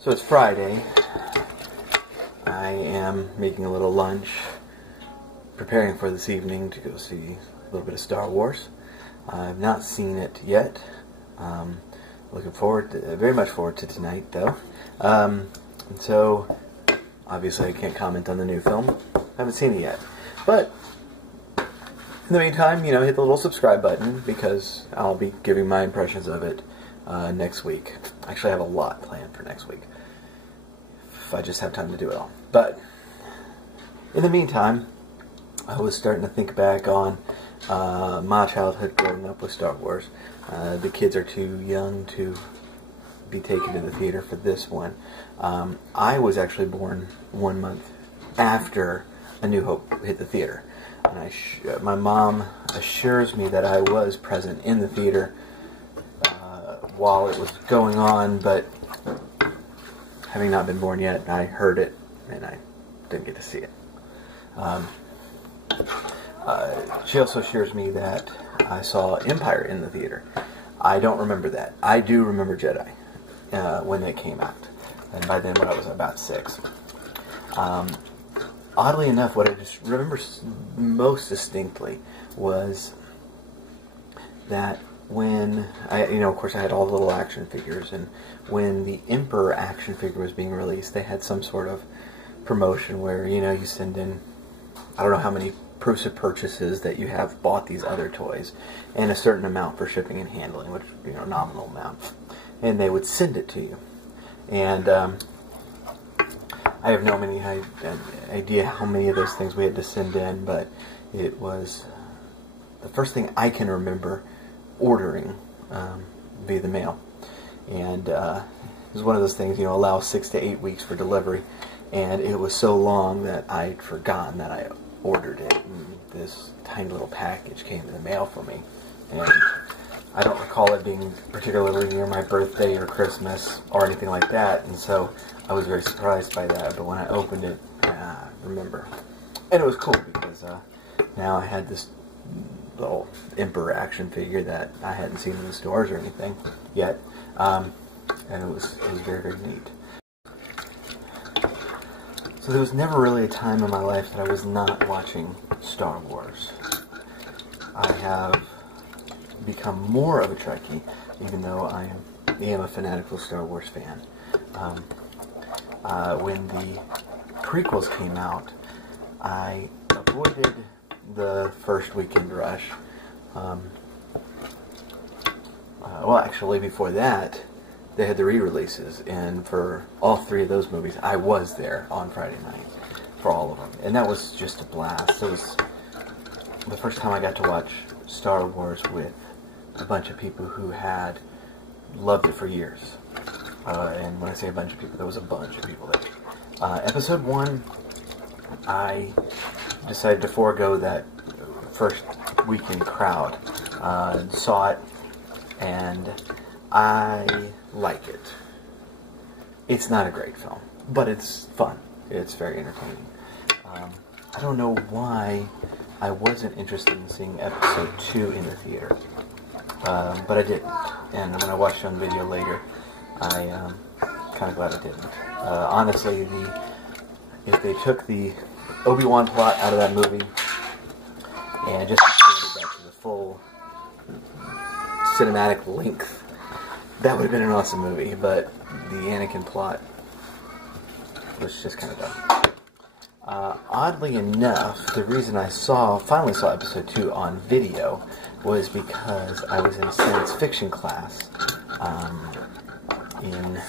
So it's Friday. I am making a little lunch, preparing for this evening to go see a little bit of Star Wars. I've not seen it yet. Looking forward, very much forward to tonight, though. And so, obviously, I can't comment on the new film. I haven't seen it yet. But in the meantime, hit the little subscribe button because I'll be giving my impressions of it next week. Actually, I have a lot planned for next week, if I just have time to do it all. But in the meantime, I was starting to think back on my childhood growing up with Star Wars. The kids are too young to be taken to the theater for this one. I was actually born 1 month after A New Hope hit the theater. And my mom assures me that I was present in the theater while it was going on, but having not been born yet, I heard it, and I didn't get to see it. She also assures me that I saw Empire in the theater. I don't remember that. I do remember Jedi when they came out, and by then when I was about 6. Oddly enough, what I just remember most distinctly was that when of course I had all the little action figures, and when the Emperor action figure was being released, they had some sort of promotion where, you send in, I don't know how many proofs of purchases that you have bought these other toys, and a certain amount for shipping and handling, which, nominal amount, and they would send it to you. And I have no idea how many of those things we had to send in, but it was the first thing I can remember ordering via the mail. And it was one of those things, allow 6 to 8 weeks for delivery, and it was so long that I'd forgotten that I ordered it, and this tiny little package came in the mail for me. And I don't recall it being particularly near my birthday or Christmas or anything like that, and so I was very surprised by that. But when I opened it, I remember. And it was cool because now I had this little Emperor action figure that I hadn't seen in the stores or anything yet, and it was very, very neat. So there was never really a time in my life that I was not watching Star Wars. I have become more of a Trekkie, even though I am a fanatical Star Wars fan. When the prequels came out, I avoided the first weekend rush. Well, actually, before that, they had the re-releases, and for all 3 of those movies, I was there on Friday night for all of them, and that was just a blast. It was the first time I got to watch Star Wars with a bunch of people who had loved it for years. And when I say a bunch of people, there was a bunch of people there. Episode 1, I decided to forego that first weekend crowd. Saw it, and I like it. It's not a great film, but it's fun. It's very entertaining. I don't know why I wasn't interested in seeing episode 2 in the theater, but I didn't. And when I watched it on video later, I'm kind of glad I didn't. Honestly, if they took the Obi-Wan plot out of that movie and just extended that to the full cinematic length, that would have been an awesome movie. But the Anakin plot was just kind of dumb. Oddly enough, the reason I finally saw episode 2 on video was because I was in a science fiction class in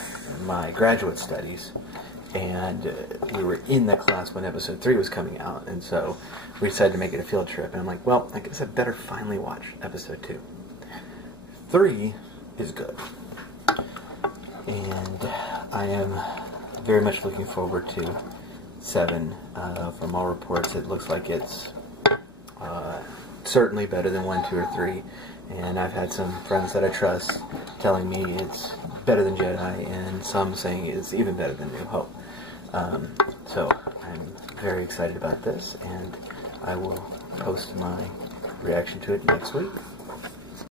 my graduate studies, and we were in that class when episode 3 was coming out, and so we decided to make it a field trip, and I'm like, well, I guess I better finally watch episode 2. 3 is good, and I am very much looking forward to 7. From all reports, it looks like it's certainly better than 1, 2, or 3, and I've had some friends that I trust telling me it's better than Jedi, and some saying it's even better than New Hope. So I'm very excited about this, and I will post my reaction to it next week.